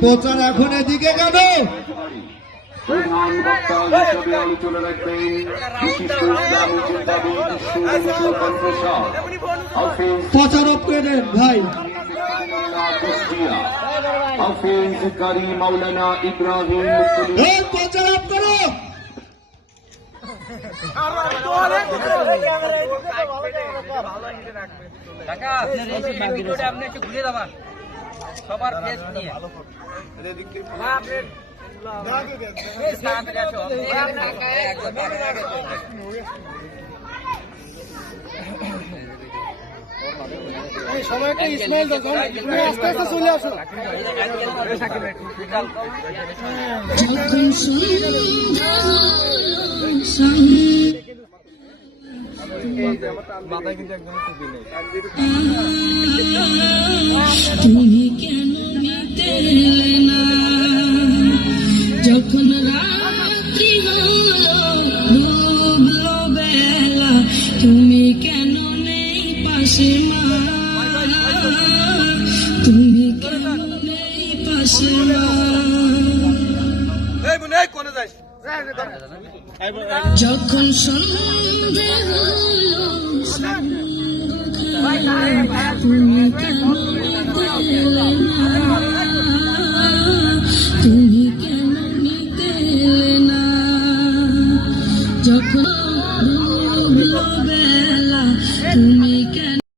প্রচার এখন এদিকে কেন? প্রধান বক্তা হিসেবে আলোচনা রাখবেন প্রচারক করেন ভাই হাফিজ কারি মাওলানা ইব্রাহিম প্রচারক করো। সবার ফেস নিয়ে সবাইকে ইসমাইল দাদা আস্তে আস্তে চলে আসো। মাথায় কিন্তু একদম টুপি নেই। তুমি কেন নিতে এলে না যখন রাত্রি হলো ডুবলো বেলা? তুমি কেন নেই পাশে মা? তুমি কেন নেই পাশে মা? যখন সন্ধ্যে হলো তুমি কেন নিতে এলে না?